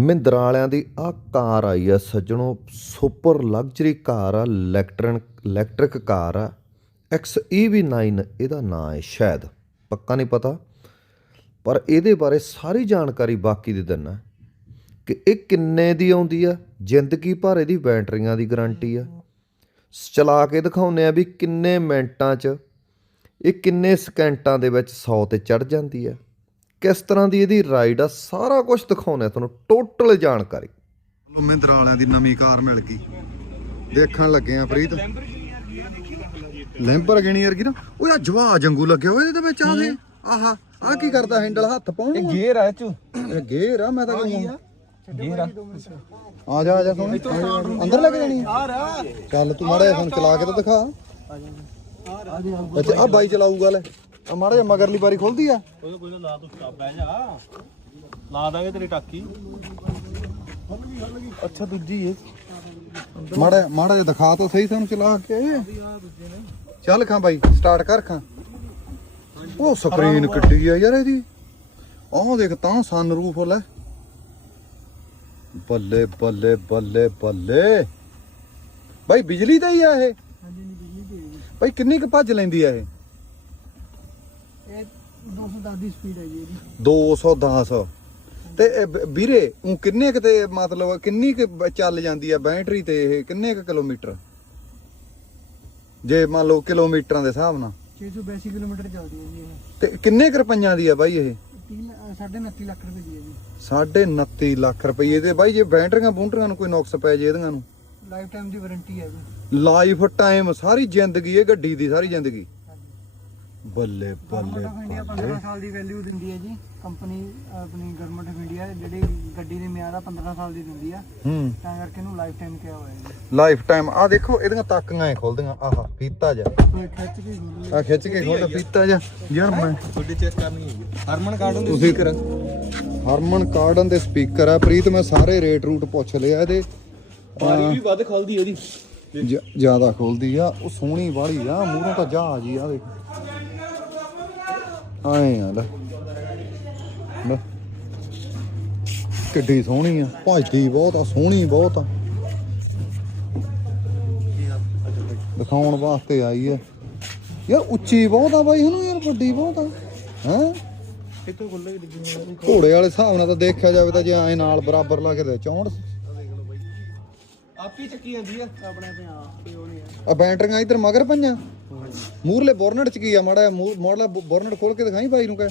ਮਹਿੰਦਰਾ ਵਾਲਿਆਂ ਦੀ ਆ ਕਾਰ ਆਈ ਆ ਸੱਜਣੋ, ਸੁਪਰ ਲਗਜ਼ਰੀ ਕਾਰ ਆ ਇਲੈਕਟ੍ਰਨ ਇਲੈਕਟ੍ਰਿਕ ਕਾਰ ਆ ਐਕਸ EV9 ਇਹਦਾ ਨਾਂ ਹੈ ਸ਼ਾਇਦ, ਪੱਕਾ ਨਹੀਂ ਪਤਾ, ਪਰ ਇਹਦੇ ਬਾਰੇ ਸਾਰੀ ਜਾਣਕਾਰੀ ਬਾਕੀ ਦੇ ਦਿੰਨਾ ਕਿ ਇਹ ਕਿੰਨੇ ਦੀ ਆਉਂਦੀ ਆ, ਜ਼ਿੰਦਗੀ ਭਰ ਇਹਦੀ ਬੈਟਰੀਆਂ ਦੀ ਗਾਰੰਟੀ ਆ। ਚਲਾ ਕੇ ਦਿਖਾਉਂਦੇ ਆ ਵੀ ਕਿੰਨੇ ਮਿੰਟਾਂ 'ਚ, ਇਹ ਕਿੰਨੇ ਸਕਿੰਟਾਂ ਦੇ ਵਿੱਚ 100 ਤੇ ਚੜ ਜਾਂਦੀ ਆ। ਕਿਸ ਤਰ੍ਹਾਂ ਦੀ ਇਹਦੀ ਰਾਈਡ ਆ ਸਾਰਾ ਕੁਝ ਦਿਖਾਉਂਦੇ ਆ ਤੁਹਾਨੂੰ ਟੋਟਲ ਜਾਣਕਾਰੀ। ਲੋ ਮਹਿੰਦਰਾ ਵਾਲਿਆਂ ਦੀ ਨਵੀਂ ਕਾਰ ਮਿਲ ਗਈ। ਦੇਖਣ ਲੱਗੇ ਆ ਪ੍ਰੀਤ। ਲੈਂਪਰ ਗਣੀ ਯਾਰ ਕੀ ਨਾ। ਓਏ ਆ ਜਵਾ ਜੰਗੂ ਲੱਗਿਆ ਹੋਇਆ ਇਹਦੇ ਵਿੱਚ ਆ ਦੇ ਆਹਾ ਆ ਕੀ ਕਰਦਾ ਹੈਂਡਲ ਹੱਥ ਪਾਉਣ ਨੂੰ? ਗੇਰ ਆ ਚੂ। ਇਹ ਗੇਰ ਆ ਮੈਂ ਤਾਂ ਕਹਿੰਦਾ ਗੇਰ ਆ। ਆ ਜਾ ਆ ਜਾ ਸੋਹਣੀ। ਅੰਦਰ ਲੈ ਕੇ ਜਾਣੀ ਚੱਲ ਤੂੰ ਮਾੜਾ ਸਾਨੂੰ ਚਲਾ ਕੇ ਤਾਂ ਦਿਖਾ। ਅੱਛਾ ਆ ਬਾਈ ਚਲਾਊਗਾ ਲੈ। ਆ ਮਾੜਾ ਜਿਹਾ ਮਗਰਲੀ ਬਾਰੀ ਖੁੱਲਦੀ ਆ। ਕੋਈ ਕੋਈ ਨਾ ਲਾ ਤੂੰ ਸਟਾਪ ਬਹਿ ਜਾ। ਲਾ ਦਾਂਗੇ ਤੇਰੀ ਟਾਕੀ। ਅੱਛਾ ਦੂਜੀ ਏ। ਮਾੜਾ ਮਾੜਾ ਜਿਹਾ ਦਿਖਾ ਤਾਂ ਸਹੀ ਸਾਨੂੰ ਚਲਾ ਕੇ। ਚੱਲ ਖਾਂ ਬਾਈ ਸਟਾਰਟ ਕਰ ਖਾਂ। ਉਹ ਸਕਰੀਨ ਕਿੱਡੀ ਆ ਯਾਰ ਇਹਦੀ। ਆਹ ਦੇਖ ਤਾਂ ਸਨ ਰੂਫ ਲੈ। ਬੱਲੇ ਬੱਲੇ ਬੱਲੇ ਬੱਲੇ। ਬਾਈ ਬਿਜਲੀ ਦਾ ਹੀ ਆ ਇਹ। ਬਾਈ ਕਿੰਨੀ ਕੁ ਭੱਜ ਲੈਂਦੀ ਆ ਇਹ? 210 ਦੀ ਸਪੀਡ ਹੈ ਜੀ ਇਹਦੀ। 210 ਤੇ ਇਹ ਬ- ਵੀਰੇ ਉਹ ਕਿੰਨੇ ਕੁ ਤੇ ਮਤਲਬ ਕਿੰਨੀ ਕੁ ਬ- ਚੱਲ ਜਾਂਦੀ ਆ ਬੈਟਰੀ ਤੇ ਇਹ? ਕਿੰਨੇ ਕੁ ਕਿਲੋਮੀਟਰ? ਜੇ ਮੰਨ ਲਓ ਕਿਲੋਮੀਟਰਾਂ ਦੇ ਹਿਸਾਬ ਨਾਲ। 682 ਕਿਲੋਮੀਟਰ ਚੱਲਦੀ ਹੈ ਜੀ ਇਹ। ਤੇ ਕਿੰਨੇ ਕੁ ਰੁਪਈਆਂ ਦੀ ਆ ਬਾਈ ਇਹ? ਤੀਨ ਸਾਢੇ 29 ਲੱਖ ਰੁਪਏ ਦੀ ਹੈ ਜੀ। ਸਾਢੇ 29 ਲੱਖ ਰੁਪਏ ਦੇ। ਬਾਈ ਜੇ ਬੈਟਰੀਆਂ ਬੂੰਟਰੀਆਂ ਨੂੰ ਕੋਈ ਨੁਕਸ ਪੈ ਜੇ ਇਹਦੀਆਂ ਨੂੰ? ਲਾਈਫ ਟਾਈਮ ਦੀ ਵਾਰੰਟੀ ਹੈ ਜੀ। ਲਾਈਫ ਟਾਈਮ ਸਾਰੀ ਜ਼ਿੰਦਗੀ ਇਹ ਗੱਡੀ ਦੀ ਸਾਰੀ ਜ਼ਿੰਦਗੀ। ਬੱਲੇ ਬੱਲੇ ਇੰਡੀਆ 15 ਸਾਲ ਦੀ ਵੈਲਿਊ ਦਿੰਦੀ ਹੈ ਜੀ। ਕੰਪਨੀ ਆਪਣੀ ਗਵਰਨਮੈਂਟ ਆਫ ਇੰਡੀਆ ਜਿਹੜੀ ਗੱਡੀ ਦੀ ਮਿਆਦ ਆ 15 ਸਾਲ ਦੀ ਦਿੰਦੀ ਆ। ਹੂੰ। ਤਾਂ ਕਰਕੇ ਇਹਨੂੰ ਲਾਈਫ ਟਾਈਮ ਕਿਹਾ ਹੋਇਆ ਜੀ। ਲਾਈਫ ਟਾਈਮ ਆ ਦੇਖੋ ਇਹਦੀਆਂ ਤਾਕੀਆਂ ਐ ਖੁੱਲਦੀਆਂ। ਆਹਾ ਫੀਤਾ ਜਾ ਖਿੱਚ ਕੇ। ਆ ਖਿੱਚ ਕੇ ਖੋਲ ਫੀਤਾ ਜਾ ਯਾਰ ਮੈਂ ਤੁਹਾਡੀ ਚੈੱਕ ਕਰਨੀ ਹੈ ਹਰਮਨ ਕਾਰਡਨ ਦੇ ਤੁਸੀਂ ਹਰਮਨ ਕਾਰਡਨ ਦੇ ਸਪੀਕਰ ਆ। ਪ੍ਰੀਤ ਮੈਂ ਸਾਰੇ ਰੇਟ ਰੂਟ ਪੁੱਛ ਲਿਆ ਇਹਦੇ। ਬਾਰੀ ਵੀ ਵੱਧ ਖੁੱਲਦੀ ਉਹਦੀ। ਜ਼ਿਆਦਾ ਖੋਲਦੀ ਆ। ਉਹ ਸੋਹਣੀ ਵਾਲੀ ਆ। ਮੂਹਰੋਂ ਤਾਂ ਜਹਾਜ਼ ਹੀ ਆ ਦੇਖ। ਆਏ ਆ ਲੈ। ਲੈ। ਕਿੱਡੀ ਸੋਹਣੀ ਆ। ਭੱਜਦੀ ਬਹੁਤ ਆ ਸੋਹਣੀ ਬਹੁਤ ਆ। ਦਿਖਾਉਣ ਵਾਸਤੇ ਆਈ ਆ ਯਾਰ ਉੱਚੀ ਬਹੁਤ ਆ ਬਾਈ ਹਨੂੰ ਯਾਰ ਵੱਡੀ ਬਹੁਤ ਆ। ਹੈ? ਘੋੜੇ ਵਾਲੇ ਹਿਸਾਬ ਨਾਲ ਤਾਂ ਦੇਖਿਆ ਜਾਵੇ ਤਾਂ ਜੇ ਐ ਨਾਲ ਬਰਾਬਰ ਲਾ ਕੇ ਤੇ 64 ਆਪੀ ਚੱਕੀ ਜਾਂਦੀ ਆ। ਆਪਣੇ ਤੇ ਆਪ ਤੇ ਉਹ ਨਹੀਂ ਹੈ ਆ ਬੈਟਰੀਆਂ ਇਧਰ ਮਗਰ ਪਈਆਂ। ਮੂਰਲੇ ਬੋਰਨਟ ਚ ਕੀ ਆ ਮਾੜਾ ਮੋੜਲਾ ਬੋਰਨਟ ਖੋਲ ਕੇ ਦਿਖਾਈ ਬਾਈ ਨੂੰ ਕਹਿ।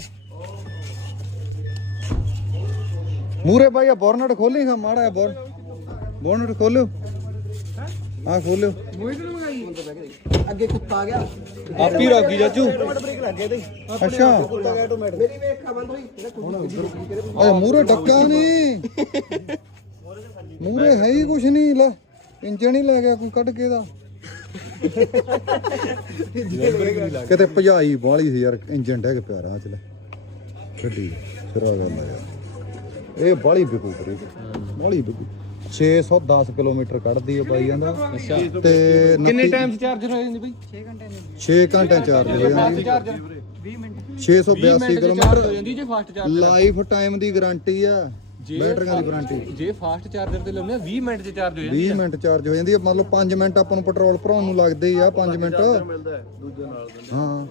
ਮੂਰੇ ਬਾਈ ਆ ਬੋਰਨਟ ਖੋਲੀ ਹਾਂ ਮਾੜਾ ਜਿਹਾ ਬੋਰ ਬੋਰਨਟ ਖੋਲਿਓ ਆ ਖੋਲਿਓ ਅੱਗੇ ਕੁੱਤਾ ਆ ਗਿਆ। ਆਪੀ ਰੱਖੀ ਚਾਚੂ ਅੱਛਾ। ਮੇਰੀ ਵੇਖਾ ਬੰਦ ਹੋਈ ਅਰੇ ਮੂਰੇ ਡੱਕਾ ਨਹੀਂ ਮੂਰੇ ਹੈ ਹੀ ਕੁਛ ਨਹੀਂ ਲੈ ਇੰਜਣ ਹੀ ਲੈ ਗਿਆ ਕੋਈ ਕੱਢ ਕੇ ਦਾ। ਕਿਤੇ ਭਜਾਈ ਬਾਲੀ ਸੀ ਯਾਰ ਇੰਜਣ ਡੈਗ ਪਿਆ ਰਾਹ ਚ ਲੈ। ਗੱਡੀ ਸਿਰਾ ਆ ਯਾਰ ਇਹ ਬਾਲੀ ਬਿਕੂ ਕਰੀ। ਬਾਲੀ ਬਿਕੂ 610 ਕਿਲੋਮੀਟਰ ਕੱਢਦੀ ਹੈ ਬਾਈ ਕਹਿੰਦਾ ਤੇ ਕਿੰਨੇ ਟਾਈਮ ਚਾਰਜਰ ਹੋ ਜਾਂਦੀ ਬਈ? 6 ਘੰਟੇ ਨੇ। 6 ਘੰਟੇ ਚਾਰਜ ਹੋ ਜਾਂਦੀ। Charger 20 minute. 682 ਚਾਰਜ ਕਿਲੋਮੀਟਰ ਹੋ ਜਾਂਦੀ ਜੇ ਫਾਸਟ ਚਾਰਜਰ ਲਾਈਫ ਟਾਈਮ ਦੀ ਗਾਰੰਟੀ ਆ। ਬੈਟਰੀਆਂ ਦੀ ਗਾਰੰਟੀ ਜੇ ਫਾਸਟ ਚਾਰਜਰ ਤੇ ਲਾਉਂਦੇ ਆ 20 ਮਿੰਟ 'ਚ ਚਾਰਜ ਹੋ ਜਾਂਦੀ 20 ਮਿੰਟ ਚਾਰਜ ਹੋ ਜਾਂਦੀ ਹੈ ਮਤਲਬ 5 ਮਿੰਟ ਆਪਾਂ ਨੂੰ ਪੈਟਰੋਲ ਭਰਾਉਣ ਨੂੰ ਲੱਗਦੇ ਆ 5 ਮਿੰਟ। ਹਾਂ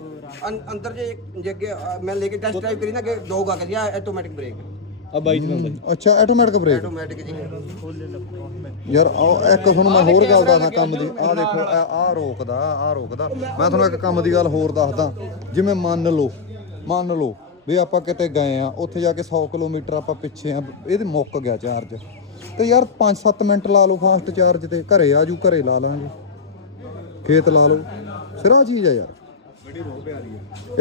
ਅੰ- ਅੰਦਰ ਜੇ ਜੇ ਅੱਗੇ ਅ, ਮੈਂ ਲੈ ਕੇ ਟੈਸਟ ਡਰਾਈਵ ਕਰੀ ਨਾ ਕਿ ਦੋਗਾ ਕਿ ਆ ਆਟੋਮੈਟਿਕ ਬ੍ਰੇਕ ਆ ਬਾਈ ਚਲਾਉਂਦਾ ਅੱਛਾ ਆਟੋਮੈਟਿਕ ਬ੍ਰੇਕ ਆਟੋਮੈਟਿਕ ਜੀ। ਯਾਰ ਆਹ ਇੱਕ ਤੁਹਾਨੂੰ ਮੈਂ ਹੋਰ ਗੱਲ ਦੱਸਦਾ ਕੰਮ ਦੀ। ਆਹ ਦੇਖੋ ਆਹ ਰੋਕਦਾ ਆਹ ਰੋਕਦਾ। ਮੈਂ ਤੁਹਾਨੂੰ ਇੱਕ ਕੰਮ ਦੀ ਗੱਲ ਹੋਰ ਦੱਸਦਾ। ਜਿਵੇਂ ਮੰਨ ਲਓ ਮੰਨ ਲਓ ਵੀ ਆਪਾਂ ਕਿਤੇ ਗਏ ਆ ਉੱਥੇ ਜਾ ਕੇ 100 ਕਿਲੋਮੀਟਰ ਆਪਾਂ ਪਿੱਛੇ ਆ ਇਹਦੇ ਮੁੱਕ ਗਿਆ ਚਾਰਜ ਤੇ ਯਾਰ 5-7 ਮਿੰਟ ਲਾ ਲਓ ਫਾਸਟ ਚਾਰਜ ਤੇ ਘਰੇ ਆਜੂ ਘਰੇ ਲਾ ਲਾਂਗੇ। ਖੇਤ ਲਾ ਲਓ। ਸਿਰਾ ਚੀਜ਼ ਆ ਯਾਰ।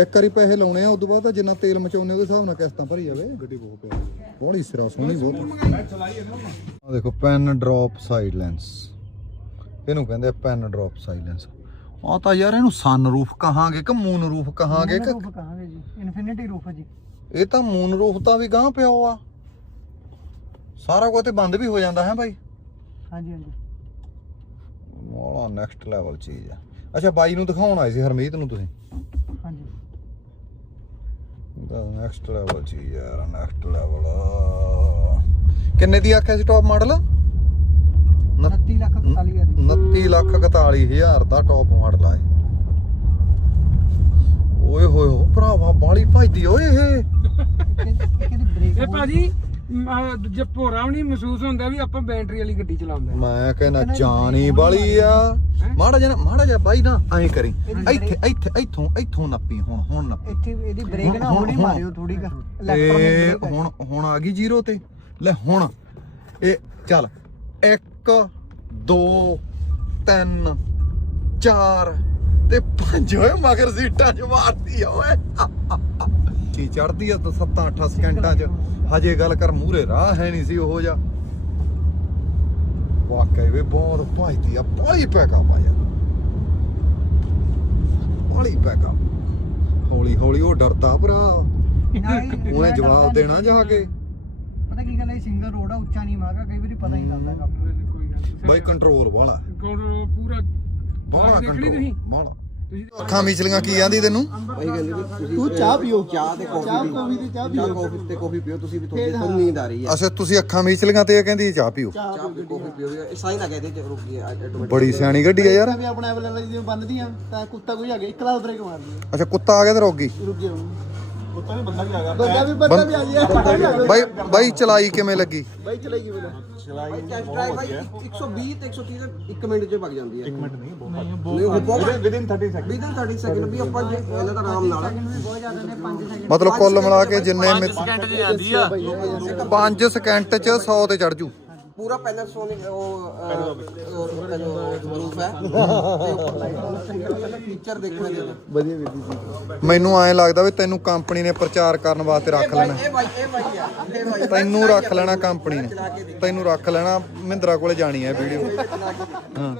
ਇੱਕ ਵਾਰੀ ਪੈਸੇ ਲਾਉਣੇ ਆ ਉਦੋਂ ਬਾਅਦ ਤਾਂ ਜਿੰਨਾ ਤੇਲ ਮਚਾਉਣੇ ਉਹਦੇ ਹਿਸਾਬ ਨਾਲ ਕਿਸ਼ਤਾਂ ਭਰੀ ਜਾਵੇ। ਗੱਡੀ ਬਹੁਤ ਪਿਆਰੀ ਬੜੀ ਸਿਰਾ ਸੋਹਣੀ ਬਹੁਤ। ਆ ਦੇਖੋ ਪੈਨ ਡ੍ਰੌਪ ਸਾਈਡ ਲੈਂਸ ਇਹਨੂੰ ਕਹਿੰਦੇ ਪੈਨ ਡ੍ਰੌਪ ਸਾਈਡ ਲੈਂਸ ਆ ਤਾਂ ਯਾਰ ਇਹਨੂੰ ਸਨ ਰੂਫ ਕਹਾਂਗੇ ਕਿ ਮੂਨ ਰੂਫ ਕਹਾਂਗੇ ਕਿ ਰੂਫ ਕਹਾਂਗੇ ਜੀ ਇਨਫਿਨਿਟੀ ਰੂਫ ਹੈ ਜੀ। ਇਹ ਤਾਂ ਮੂਨ ਰੂਫ ਤਾਂ ਵੀ ਗਾਂ ਪਿਓ ਆ। ਸਾਰਾ ਕੁਝ ਤੇ ਬੰਦ ਵੀ ਹੋ ਜਾਂਦਾ ਹੈ ਭਾਈ ਹਾਂਜੀ ਹਾਂਜੀ। ਮੋਲਾ ਨੈਕਸਟ ਲੈਵਲ ਚੀਜ਼ ਆ। ਅੱਛਾ ਬਾਈ ਨੂੰ ਦਿਖਾਉਣ ਆਏ ਸੀ ਹਰਮੀਤ ਨੂੰ ਤੁਸੀਂ? ਹਾਂਜੀ। ਨੈਕਸਟ ਲੈਵਲ ਚੀਜ਼ ਯਾਰ ਨੈਕਸਟ ਲੈਵਲ ਕਿੰਨੇ ਦੀ ਆਖਿਆ ਸੀ ਟੌਪ ਮਾਡਲ 29 ਲੱਖ 45 ਹਜ਼ਾਰ ਦੀ। 29 ਲੱਖ 41 ਹਜ਼ਾਰ ਦਾ ਟੌਪ ਮਾਡਲ ਆ ਇਹ। ਓਏ ਹੋਏ ਹੋ ਭਰਾਵਾ ਬਾਲੀ ਭਜਦੀ ਓਏ ਇਹ। ਇਹਦੀ ਬ੍ਰੇਕ ਇਹ ਭਾਜੀ ਮ- ਜੇ ਭੋਰਾ ਵੀ ਨਹੀਂ ਮਹਿਸੂਸ ਹੁੰਦਾ ਵੀ ਆਪਾਂ ਬੈਟਰੀ ਵਾਲੀ ਗੱਡੀ ਚਲਾਉਂਦੇ ਹਾਂ। ਮੈਂ ਕਹਿੰਦਾ ਜਾਨੀ ਬਾਲੀ ਆ। ਮਾੜਾ ਜਿਹਾ ਨਾ- ਮਾੜਾ ਜਿਹਾ ਬਾਈ ਨਾ ਐਂ ਕਰੀ। ਇੱਥੇ ਇੱਥੇ ਇੱਥੋਂ ਇੱਥੋਂ ਨੱਪੀ ਹੁਣ ਹੁਣ ਨੱਪੀ। ਇੱਥੇ ਇਹਦੀ ਬ੍ਰੇਕ ਨਾ ਹੁਣ- ਹੁਣੀ ਹੁਣ- ਮਾਰਿਓ ਥੋੜੀ ਕਰ ਤੇ ਇਲੈਕਟ੍ਰੋਨਿਕ ਬ੍ਰੇਕ ਹੁਣ ਹੁਣ ਆ ਗਈ ਜ਼ੀਰੋ ਤੇ। ਲੈ ਹੁਣ ਇਹ ਚੱਲ 1 2 3 4 ਤੇ 5 ਓਏ ਮਗਰ ਸੀਟਾਂ 'ਚ ਮਾਰਦੀ ਆ ਓਏ। ਕੀ ਚੜਦੀ ਆ ਤਾਂ 7 8 ਸਕਿੰਟਾਂ 'ਚ? ਹਜੇ ਗੱਲ ਕਰ ਮੂਰੇ ਰਾਹ ਹੈ ਨਹੀਂ ਸੀ ਉਹੋ ਜਿਹਾ। ਵਾਕਈ ਵੇ ਬਹੁਤ ਭਜਦੀ ਆ ਬੜੀ ਪੈਕਾ ਪਾਇਆ ਬੜੀ ਪੈਕਾ ਹੌਲੀ ਹੌਲੀ ਉਹ ਡਰਦਾ ਭਰਾ। ਉਹਨੇ ਜਵਾਬ ਦੇਣਾ ਜਾ ਕੇ। ਕੀ ਗੱਲ ਹੈ ਸਿੰਗਲ ਰੋਡ ਆ ਉੱਚਾ ਨਹੀਂ ਮਾਗਾ ਕਈ ਵਾਰੀ ਪਤਾ ਹੀ ਨਹੀਂ ਲੱਗਦਾ ਕੰਮ। ਗੱਲ ਬਾਈ ਕੰਟਰੋਲ ਵਾਲਾ। ਕੋਲ ਪੂਰਾ ਲਈ ਕੰਟਰੋਲ ਤੁਸੀਂ? ਅੱਖਾਂ ਮੀਚਲੀਆਂ ਕੀ ਆਂਦੀ ਤੈਨੂੰ? ਵੀ ਤੁਸੀਂ ਤੂੰ ਚਾਹ ਪੀਓ। ਚਾਹ ਤੇ ਕਾਫੀ ਚਾਹ, ਪੀਓ ਕੌਫੀ ਤੇ ਚਾਹ ਪੀਓ। ਕਾਫੀ ਤੇ ਕਾਫੀ ਪੀਓ ਤੁਸੀਂ ਵੀ ਤੁਹਾਡੀ ਤੁਹਾਨੂੰ ਨੀਂਦ ਆ ਰਹੀ ਹੈ। ਅੱਛਾ ਤੁਸੀਂ ਅੱਖਾਂ ਮੀਚਲੀਆਂ ਤੇ ਇਹ ਕਹਿੰਦੀ ਚਾਹ ਪੀਓ। ਚਾਹ ਤੇ ਕਾਫੀ ਪੀਓ ਇਹ ਗਿਆ ਇਹਦੇ ਚ ਰੁਕ ਗਈ ਆਟੋਮੈਟਿਕ ਬੜੀ ਸਿਆਣੀ ਗੱਡੀ ਆ ਯਾਰ। ਵੀ ਆਪਣਾ ਐਵਲ ਜਿਵੇਂ ਬੰਨਦੀਆਂ ਤਾਂ ਕੁੱਤਾ ਕੋਈ ਆ ਗਿਆ ਇੱਕ ਲਾਲ ਬ੍ਰੇਕ ਮਾਰਦੀ ਅੱਛਾ ਕੁੱਤਾ ਆ ਗਿਆ ਤੇ ਰੁਕ ਗਈ। ਰੁਕ ਗਿਆ ਕੁੱਤਾ ਵੀ ਬੰਦਾ ਵੀ ਆ ਗਿਆ। ਬੰਦਾ ਵੀ ਬੰਦਾ ਵੀ ਆ ਗਿਆ। ਬਾਈ ਬਾਈ ਚਲਾਈ ਕਿਵੇਂ ਲੱਗੀ? ਬਾਈ ਚਲਾਈ ਗਈ ਭਾਈ ਟੈਸਟ ਡਰਾਈਵ ਭਾਈ 120 ਤੇ 130 ਤੇ 1 ਮਿੰਟ ਚ ਭੱਜ ਜਾਂਦੀ ਹੈ। 1 ਮਿੰਟ ਨਹੀਂ ਬਹੁਤ ਵਿਦਿਨ 30 ਸੈਕਿੰਡ ਵਿਦਿਨ 30 ਸੈਕਿੰਡ ਵੀ ਆਪਾਂ ਜੇ ਇਹਨਾਂ ਦਾ ਆਰਾਮ ਨਾਲ ਬਹੁਤ ਜ਼ਿਆਦਾ ਨੇ 5 ਸੈਕਿੰਡ ਮਤਲਬ ਕੁੱਲ ਮਿਲਾ ਕੇ ਜਿੰਨੇ 5 ਸਕਿੰਟ ਚ 100 ਤੇ ਚੜ ਜੂ। ਪੂਰਾ ਪੈਨਾਸੋਨਿਕ ਉਹ ਰੂਫ ਹੈ। ਫੀਚਰ ਦੇਖਣੇ ਦੇ ਮੈਨੂੰ ਐਂ ਲੱਗਦਾ ਵੀ ਤੈਨੂੰ ਕੰਪਨੀ ਨੇ ਪ੍ਰਚਾਰ ਕਰਨ ਵਾਸਤੇ ਰੱਖ ਲੈਣਾ। ਇਹ ਭਾਈ ਇਹ ਭਾਈ ਆ। ਇਹ ਭਾਈ ਤੈਨੂੰ ਰੱਖ ਲੈਣਾ ਕੰਪਨੀ ਨੇ। ਤੈਨੂੰ ਰੱਖ ਲੈਣਾ ਮਹਿੰਦਰਾ ਕੋਲੇ ਜਾਣੀ ਹੈ ਵੀਡੀਓ। ਹਾਂ।